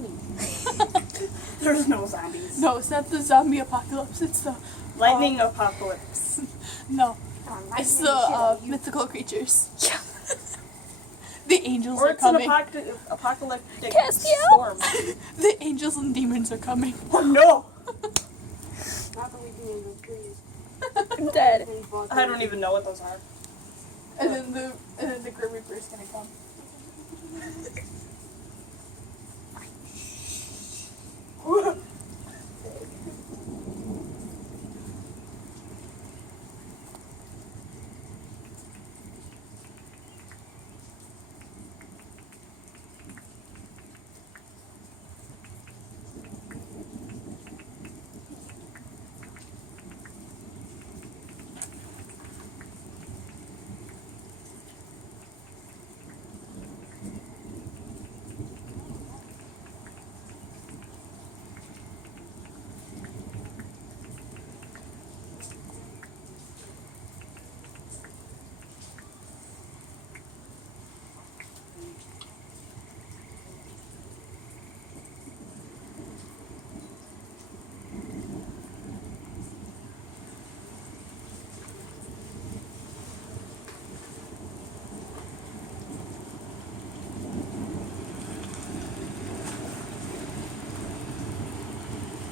zombies. There's no zombies. No, it's not the zombie apocalypse. It's the Lightning apocalypse. no. It's the You mythical creatures. Yeah. The angels Or are it's an coming. apocalyptic Castiel? storm. The angels and demons are coming. Oh no! Not the Leaping Angels, please. I'm dead. I don't even know what those are. And then the Grim Reaper is gonna come.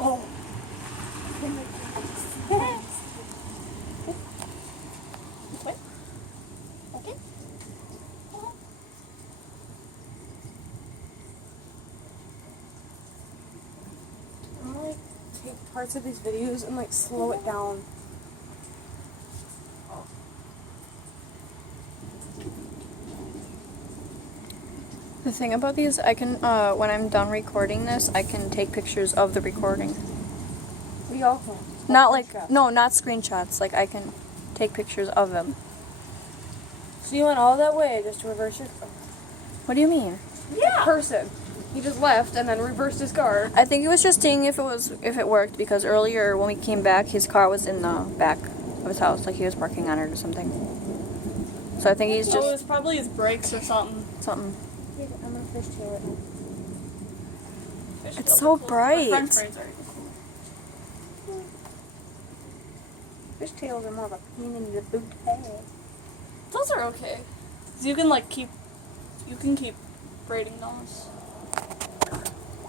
Oh. What? Okay. I'm gonna like take parts of these videos and like slow it down. The thing about these, I can, when I'm done recording this, I can take pictures of the recording. We all can. Not like, Screenshots. no, not screenshots. Like, I can take pictures of them. So you went all that way just to reverse your What do you mean? person. He just left and then reversed his car. I think he was just seeing if it worked, because earlier when we came back, his car was in the back of his house, like he was parking on it or something. So I think he's So it just was probably his brakes or something. something. I'm gonna fishtail it. It's so bright. French braids are Fishtails are more of a pain in the boot head. Those are okay. 'Cause you can like keep braiding those.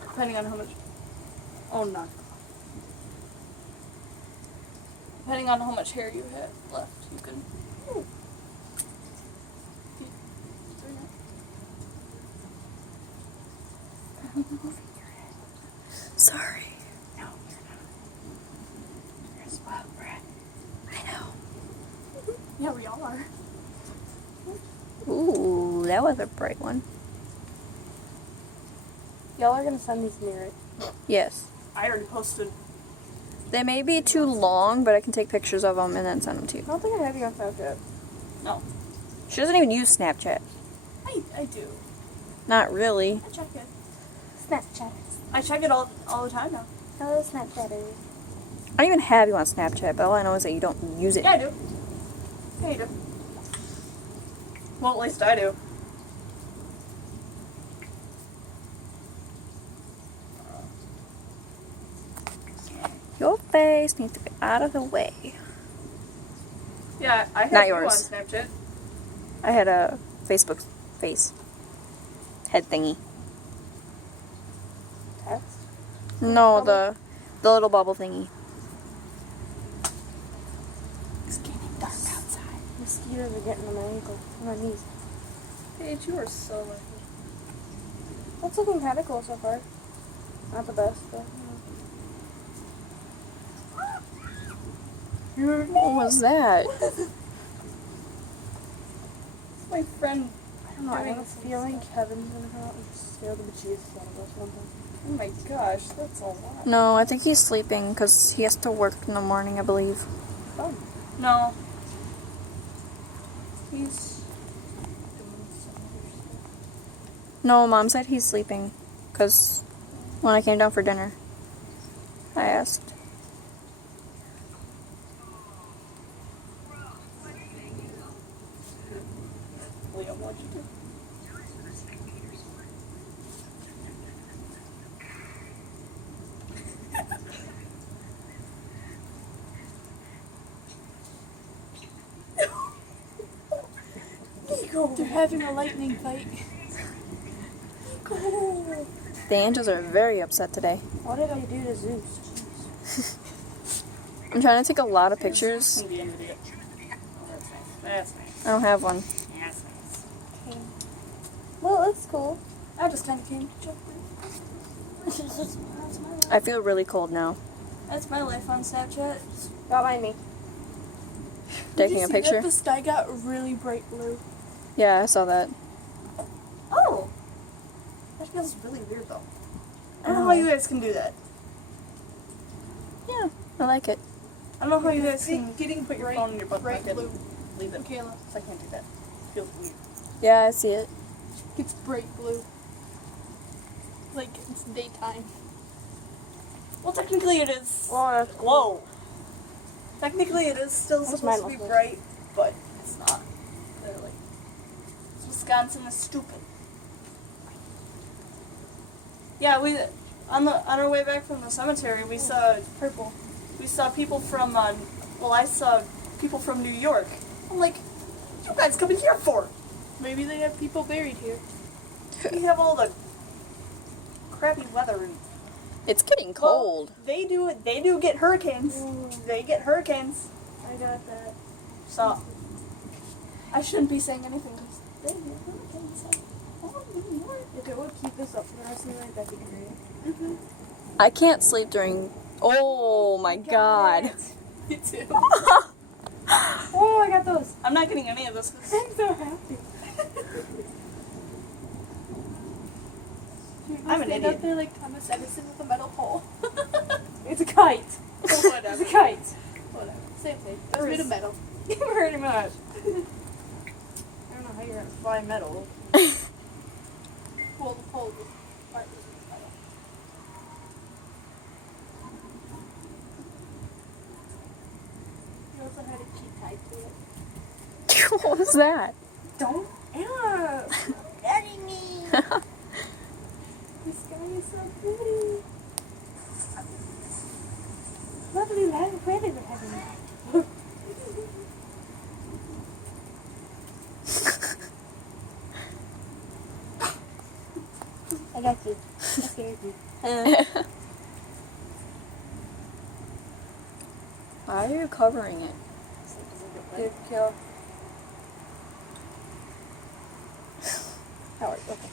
Depending on how much. Oh no. Depending on how much hair you had left, you can. Sorry. No, you're not. You're a spoiled brat. I know. Yeah, we all are. Ooh, that was a bright one. Y'all are gonna send these to me, right? Yes. I already posted. They may be too long, but I can take pictures of them and then send them to you. I don't think I have you on Snapchat. No. She doesn't even use Snapchat. I do. Not really. I check it. Snapchat. I check it all the time now. Hello, Snapchatters. I don't even have you on Snapchat, but all I know is that you don't use it. Yeah, I do. Yeah, you do. Well, at least I do. Your face needs to be out of the way. Yeah, I have Not you yours. on Snapchat. I had a Facebook face head thingy. Text? No, the little bubble thingy. It's getting dark outside. Mosquitoes are getting on my ankle, on my knees. Paige, you are so lucky. That's looking kind of cool so far. Not the best, but. What was that? My friend. I don't know, I have a feeling Kevin's gonna come out and scare the bejesus out of us one time. Oh my gosh, that's a lot. No, I think he's sleeping because he has to work in the morning, I believe. Fun. No. He's doing some other stuff. No, Mom said he's sleeping because when I came down for dinner, I asked. Liam, what'd you do? They're having a lightning fight. The angels are very upset today. What did I do to Zeus? I'm trying to take a lot of pictures. That's the end of it. Oh, that's nice. That's nice. I don't have one. That's nice. Okay. Well, that's cool. I just kind of came to check That's my life. I feel really cold now. That's my life on Snapchat. Don't mind me. Taking a picture. The sky got really bright blue. Yeah, I saw that. Oh! That feels really weird though. I don't know how you guys can do that. Yeah, I like it. I don't know how you guys can Getting put your bright- phone in your butt bright pocket blue. and leave it. Kayla. So I can't do that. It feels weird. Yeah, I see it. It's bright blue. Like it's daytime. Well, technically it is. Oh, that's cool. Whoa. Technically it is still What's supposed to mine be look like? bright, but it's not. Clearly. Wisconsin is stupid. Yeah, we on our way back from the cemetery we saw Purple. we saw people from well, I saw people from New York. I'm like, what you guys coming here for? Maybe they have people buried here. We have all the crappy weather and It's getting cold. they do get hurricanes. They get hurricanes. I got that. So I shouldn't be saying anything because they have hurricanes. If it would keep this up for the rest of the night, that'd be great. I can't sleep during. Oh my god. Me too. Oh, I got those. I'm not getting any of this. 'Cause I'm so happy. I'm an Stand idiot. up there like Thomas Edison with a metal pole. It's a kite. Whatever. It's a kite. Whatever. Same thing. It's There made is- of metal. Pretty much. I don't know how you're gonna fly metal. Well, the pole was part was metal. You also had a key tied to it. What was that? Don't. Yeah. Daddy me. The sky is so pretty. Lovely weather we're having. I got you. I scared you. Why are you covering it? Good kill. That worked. Okay.